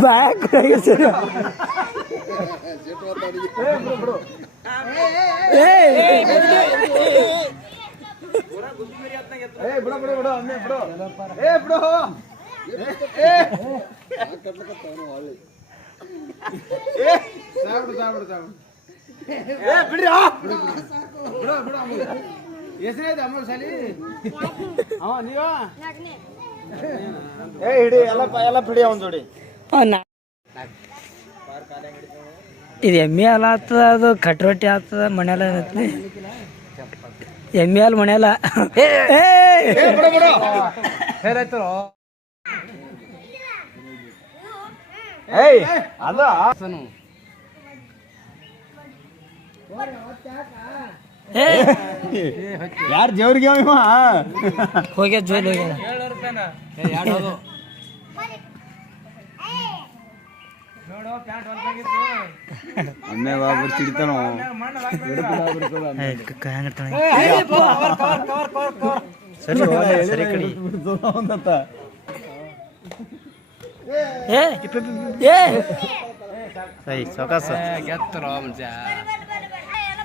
Back ಸರಿ ಏ ಬಿಡ ಬಿಡ ಬಿಡ ಅನ್ನೇ ಬಿಡು ಏ ಬಿಡು ಏ ಏ ಸಾಬಿಡು ಸಾಬಿಡು ಸಾಬಿಡು ಏ ಬಿಡ್ರಿ ಆ! ಬಿಡು ಬಿಡು ಬಿಡು ಅಮೂಲ್ ಹೆಸರೇದು ಅಮೂಲ್ ಸಾಲಿ ಅವ ನೀವ? ಏ ಹಿಡಿ ಎಲ್ಲ ಎಲ್ಲ ಬಿಡಿ ಅವನ್ ಜೋಡಿ. ಇದು ಎಮ್ಮೆ ಹಾಲು ಆಗ್ತದ ಅದು ಕಟ್ರೊಟ್ಟಿ ಆಗ್ತದ ಮನೆಯಲ್ಲ ಏನೈತಿ ಎಮ್ಮೆ ಹಾಲು ಮನೆಯಲ್ಲ. ಏ ಬಿಡು ಬಿಡು. ಹೇರಾಯ್ತು ಏಯ್ ಅದ ಯಾರು ಜೇವ್ರಿಗೆ ಹೋಗಿ ಹೋಗ್ಯ ಜೋಲ್ ಹೋಗ್ಯ? ಅನ್ನೇ ಬಾಬರ್ ಸಿಡಿತಾನೋ ಸರಿ ಸರಿ ಕಡಿ. ಏ ಏ ಸರಿ ಸೊಕಾಸ.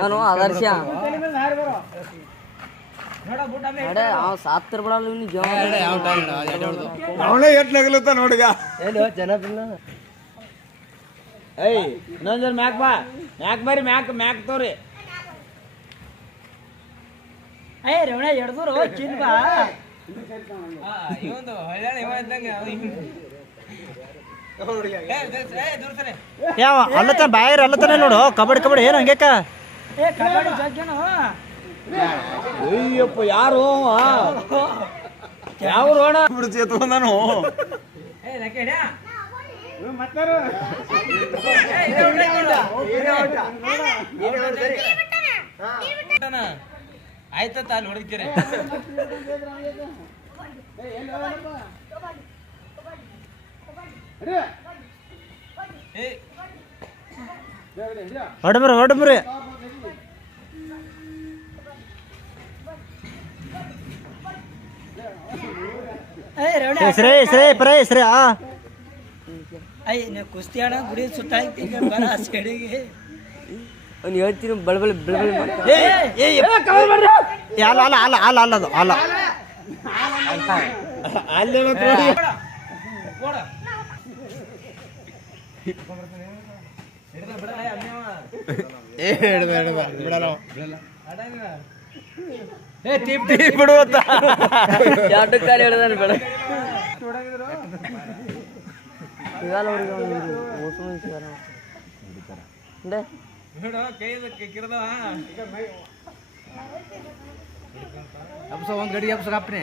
ಅವನು ಆದರ್ಶ. ಅಡೆ ಅವ್ ಸಾತ್ತರ ಬಿಡಲ್ಲ ಅವನೇ ಎಟ್ ನಗಲುತ್ತ ನೋಡಿಗ. ಜನ ಬಿಲ್ಲ ಏಯ್ ಇನ್ನೊಂದ್ ಮ್ಯಾಕ್ ಬಾ. ಮ್ಯಾಕ್ ಬರ್ರಿ ಮ್ಯಾಕ್ ಮ್ಯಾಕ್ ತೋರಿ. ಏ ರವಣ ಎಡ್ದೂರು ಚಿನ್ ಬಾ. ಯಾವ ಬಾಯರ್ ಅಲ್ಲತನ ನೋಡು. ಕಬಡ್ಡಿ ಕಬಡ್ಡಿ ಏನು ಹಂಗೇಕ? ಅಯ್ಯಪ್ಪ ಯಾರು ಯಾವ ರೋಣ ನಾನು ಆಯ್ತ ಆಯ್ತತ್ತ ಅಲ್ಲಿ ಏ. ಹೊಡಬ್ರಿ ಹೊಡಬ್ರಿ ಶ್ರೇ ಶ್ರೇ ಪ್ರೇ ಶ್ರೇ ಆ. ಐ ನೀವು ಕುಸ್ತಿ ಆಡ ಗುಡಿ ಸುತ್ತ ಹಾಕ್ತೀನಿ ಬರ ಸೈಡಿಗೆ. ಅವ್ನು ಹೇಳ್ತೀನಿ ಬಳ್ಬಳಿ ಬಳ್ಬಳಿ ಅಲ್ಲ ಅಲ್ಲ ಅಲ್ಲ ಅಲ್ಲ ಅಲ್ಲ ಅದು ಅಲ್ಲ. ಅಲ್ಲಿ ಹಿಡ್ದ ಬಿಡಲ್ಲ. ಏ ಟಿಪ್ ಟಿಪ್ ಅಂತ. ಎರಡು ಕಾಲಿ ಹಿಡ್ದಾನೆ ಬೇಡ. ಸಿಗಲ್ಲ ಅವ್ರಿಗೆ ಮಂದಿ ಸಿಗಲ್ಲ ಇಂಡೆ ಅಪ್ಸ ಒಂದ್ ಗಡಿ ಅಪ್ಸ ಅಪ್ಪನೆ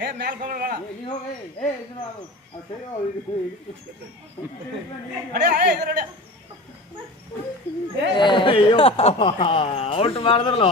ಬಿಡು ಸಿಂಗಲ್ ಅದ ಈಗ ಔಟ್ ಮಾಡಿದ್ರಲ್ಲ